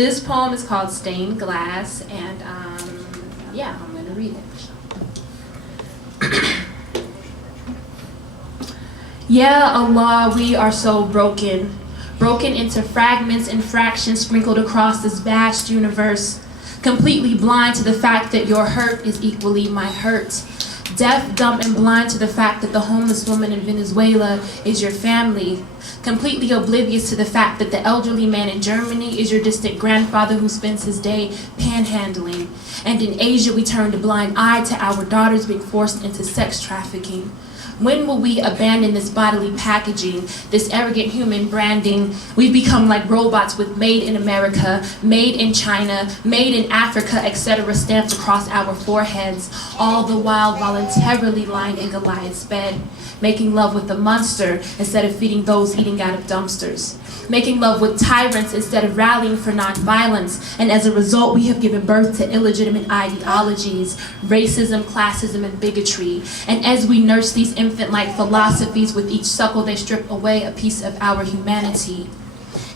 This poem is called Stained Glass, and yeah, I'm going to read it. Yeah, Allah, we are so broken. Broken into fragments and fractions sprinkled across this vast universe. Completely blind to the fact that your hurt is equally my hurt. Deaf, dumb, and blind to the fact that the homeless woman in Venezuela is your family. Completely oblivious to the fact that the elderly man in Germany is your distant grandfather who spends his day panhandling. And in Asia, we turned a blind eye to our daughters being forced into sex trafficking. When will we abandon this bodily packaging, this arrogant human branding? We've become like robots with made in America, made in China, made in Africa, etc. stamped across our foreheads, all the while voluntarily lying in Goliath's bed, making love with the monster instead of feeding those eating out of dumpsters, making love with tyrants instead of rallying for nonviolence, and as a result we have given birth to illegitimate ideologies, racism, classism, and bigotry. And as we nurse these infant-like philosophies, with each suckle they strip away a piece of our humanity.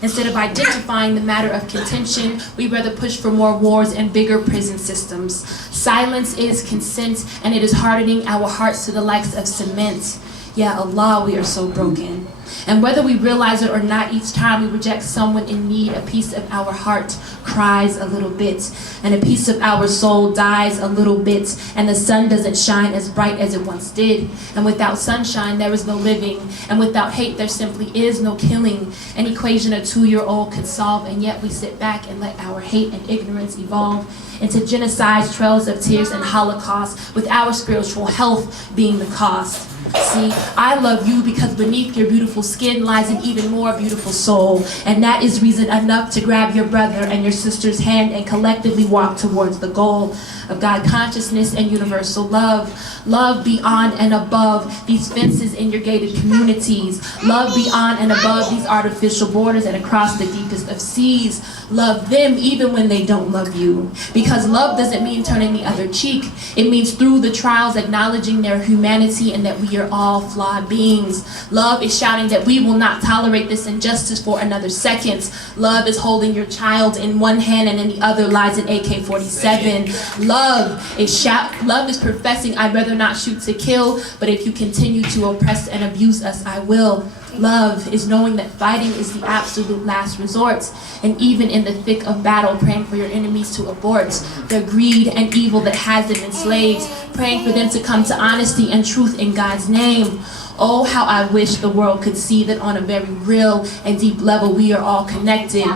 Instead of identifying the matter of contention, we rather push for more wars and bigger prison systems. Silence is consent, and it is hardening our hearts to the likes of cement. Yeah, Allah, we are so broken. And whether we realize it or not, each time we reject someone in need, a piece of our heart cries a little bit, and a piece of our soul dies a little bit, and the sun doesn't shine as bright as it once did. And without sunshine, there is no living, and without hate, there simply is no killing. An equation a 2-year-old could solve, and yet we sit back and let our hate and ignorance evolve into genocides, trails of tears, and holocaust, with our spiritual health being the cost. See, I love you because beneath your beautiful skin lies an even more beautiful soul, and that is reason enough to grab your brother and your sister's hand and collectively walk towards the goal of God consciousness and universal love. Love beyond and above these fences in your gated communities. Love beyond and above these artificial borders and across the deepest of seas. Love them even when they don't love you. Because love doesn't mean turning the other cheek. It means through the trials acknowledging their humanity and that we are all flawed beings. Love is shouting that we will not tolerate this injustice for another second. Love is holding your child in one hand and in the other lies an AK-47. Love is professing, I'd rather not shoot to kill, but if you continue to oppress and abuse us, I will. Love is knowing that fighting is the absolute last resort, and even in the thick of battle, praying for your enemies to abort their greed and evil that has them enslaved, praying for them to come to honesty and truth in God's name. Oh, how I wish the world could see that on a very real and deep level we are all connected.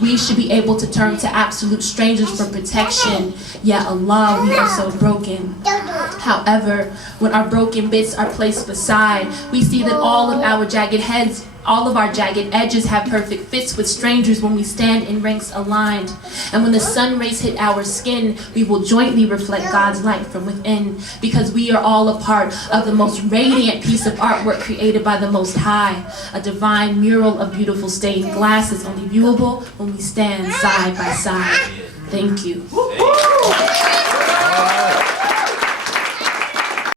We should be able to turn to absolute strangers for protection. Yeah, Allah, we are so broken. However, when our broken bits are placed beside, we see that all of our jagged edges have perfect fits with strangers when we stand in ranks aligned. And when the sun rays hit our skin, we will jointly reflect God's light from within, because we are all a part of the most radiant piece of artwork created by the Most High. A divine mural of beautiful stained glass is only viewable when we stand side by side. Thank you.